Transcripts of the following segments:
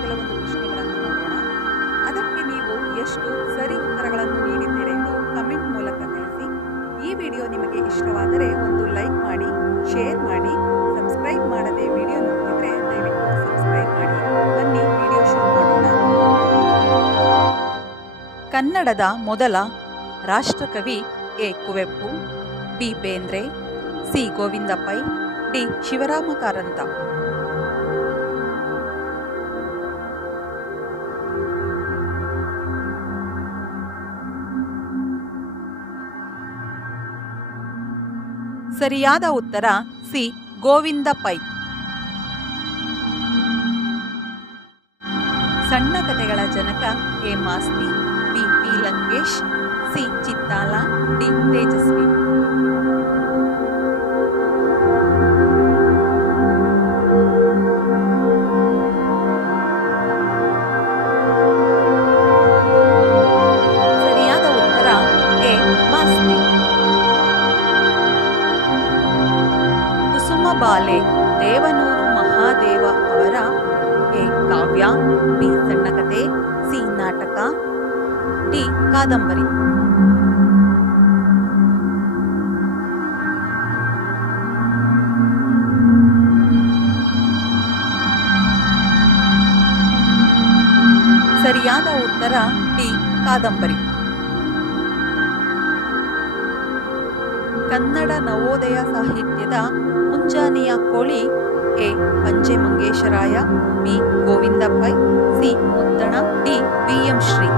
ಕೆಲವೊಂದು ಪ್ರಶ್ನೆಗಳನ್ನು ನೋಡೋಣ. ಅದಕ್ಕೆ ನೀವು ಎಷ್ಟು ಸರಿ ಉತ್ತರಗಳನ್ನು ನೀಡಿದ್ದೀರೆಂದು ಕಮೆಂಟ್ ಮೂಲಕ ತಿಳಿಸಿ. ಈ ವಿಡಿಯೋ ನಿಮಗೆ ಇಷ್ಟವಾದರೆ ಒಂದು ಲೈಕ್ ಮಾಡಿ, ಶೇರ್ ಮಾಡಿ. ಸಬ್ಸ್ಕ್ರೈಬ್ ಮಾಡದೆ ವಿಡಿಯೋ ನೋಡ್ತಿದ್ರೆ ದಯವಿಟ್ಟು ಸಬ್ಸ್ಕ್ರೈಬ್ ಮಾಡಿ. ಬನ್ನಿ ವಿಡಿಯೋ ಶುರು ಮಾಡೋಣ. ಕನ್ನಡದ ಮೊದಲ ರಾಷ್ಟ್ರಕವಿ A Kuvempu, B Bendre, C Govinda Pai, D Shivarama Karanth. ಸರಿಯಾದ ಉತ್ತರ ಸಿ ಗೋವಿಂದ ಪೈ. ಸಣ್ಣ ಕಥೆಗಳ ಜನಕ A Masti, B P Lankesh, C Chittala, D Tejaswi. ಸರಿಯಾದ ಉತ್ತರ ಎ ಮಾಸ್ತಿ. ಕುಸುಮಬಾಲೆ ದೇವನೂರು ಮಹಾದೇವ ಅವರ ಎ ಕಾವ್ಯ, ಬಿ ಸಣ್ಣಕಥೆ, ಸಿ ನಾಟಕ, ಡಿ ಕಾದಂಬರಿ. ಸರಿಯಾದ ಉತ್ತರ ಡಿ ಕಾದಂಬರಿ. ಕನ್ನಡ ನವೋದಯ ಸಾಹಿತ್ಯದ ಮುಂಜಾನೆಯ ಕೋಳಿ A Panje Mangesharaya, B Govinda Pai, C Muddana, D B M Shri.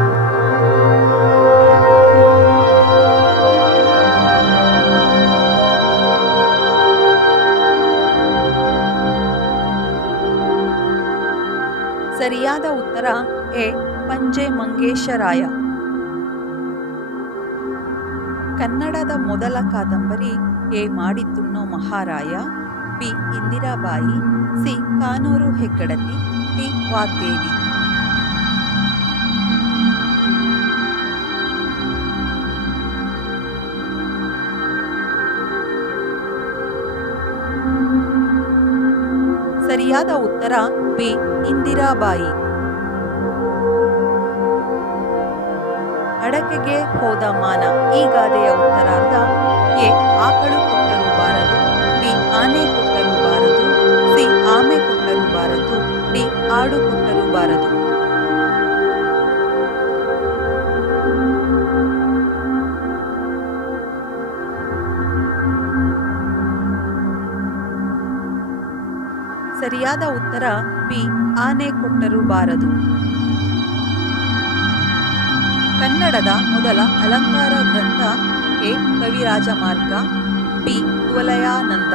ಸರಿಯಾದ ಉತ್ತರ ಎ ಪಂಜೆ ಮಂಗೇಶರಾಯ. ಕನ್ನಡದ ಮೊದಲ ಕಾದಂಬರಿ A Madiddunno Maharaya, B Indirabai, C Kanuru Heggaditi, D Vagdevi. ಸರಿಯಾದ ಉತ್ತರ ಬಿ ಇಂದಿರಾಬಾಯಿ. ಅಡಕೆಗೆ ಹೋದ ಮಾನ ಈ ಗಾದೆಯ ಉತ್ತರಾರ್ಧ ಎ ಆಕಳು ಕೊಟ್ಟರೂ ಬಾರದು, ಬಿ ಆನೆ ಕೊಟ್ಟರೂ ಬಾರದು, ಸಿ ಆಮೆ ಕೊಟ್ಟರೂ ಬಾರದು, ಡಿ ಆಡು ಕೊಟ್ಟರೂ ಬಾರದು. ಸರಿಯಾದ ಉತ್ತರ ಬಿ ಆನೆ ಕೊಟ್ಟರೂ ಬಾರದು. ಕನ್ನಡದ ಮೊದಲ ಅಲಂಕಾರ ಗ್ರಂಥ ಎ ಕವಿರಾಜ ಮಾರ್ಗ, ಬಿ ಕುವಲಯಾನಂದ,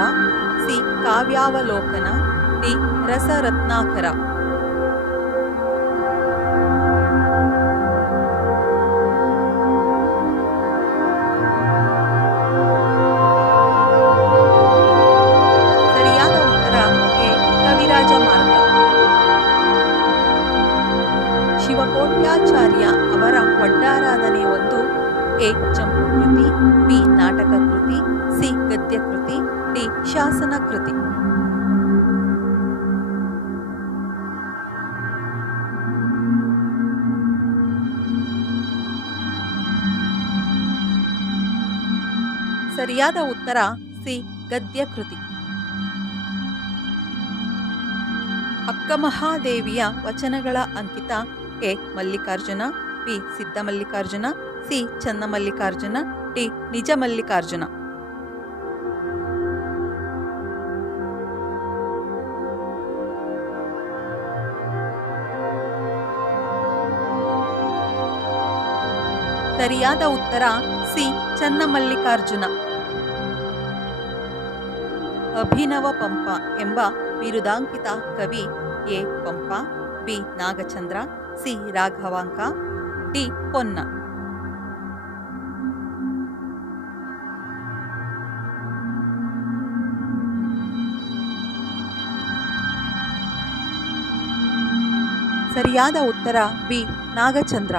ಸಿ ಕಾವ್ಯಾವಲೋಕನ, ಡಿ ರಸರತ್ನಾಕರ. ಸರಿಯಾದ ಉತ್ತರ ಎ ಕವಿರಾಜ ಮಾರ್ಗ. ಶಿವಕೋಟ್ಯಾಚಾರ್ಯ ಅವರ ಒಡ್ಡಾರಾಧನೆ ಒಂದು ಎ ಚಂಪು ಕೃತಿ, ಬಿ ನಾಟಕ ಕೃತಿ, ಸಿ ಗದ್ಯ ಕೃತಿ, ಡಿ ಶಾಸನ ಕೃತಿ. ಸರಿಯಾದ ಉತ್ತರ ಸಿ ಗದ್ಯ ಕೃತಿ. ಅಕ್ಕಮಹಾದೇವಿಯ ವಚನಗಳ ಅಂಕಿತ ಎ ಮಲ್ಲಿಕಾರ್ಜುನ, ಬಿ ಸಿದ್ಧ ಮಲ್ಲಿಕಾರ್ಜುನ, ಸಿ ಚನ್ನ ಮಲ್ಲಿಕಾರ್ಜುನ, ಡಿ ನಿಜ ಮಲ್ಲಿಕಾರ್ಜುನ. ಸರಿಯಾದ ಉತ್ತರ ಸಿ ಚನ್ನ ಮಲ್ಲಿಕಾರ್ಜುನ. ಅಭಿನವ ಪಂಪ ಎಂಬ ಬಿರುದಾಂಕಿತ ಕವಿ A Pampa, B Nagachandra, C Raghavanka, D Ponna. ಸರಿಯಾದ ಉತ್ತರ ಬಿ ನಾಗಚಂದ್ರ.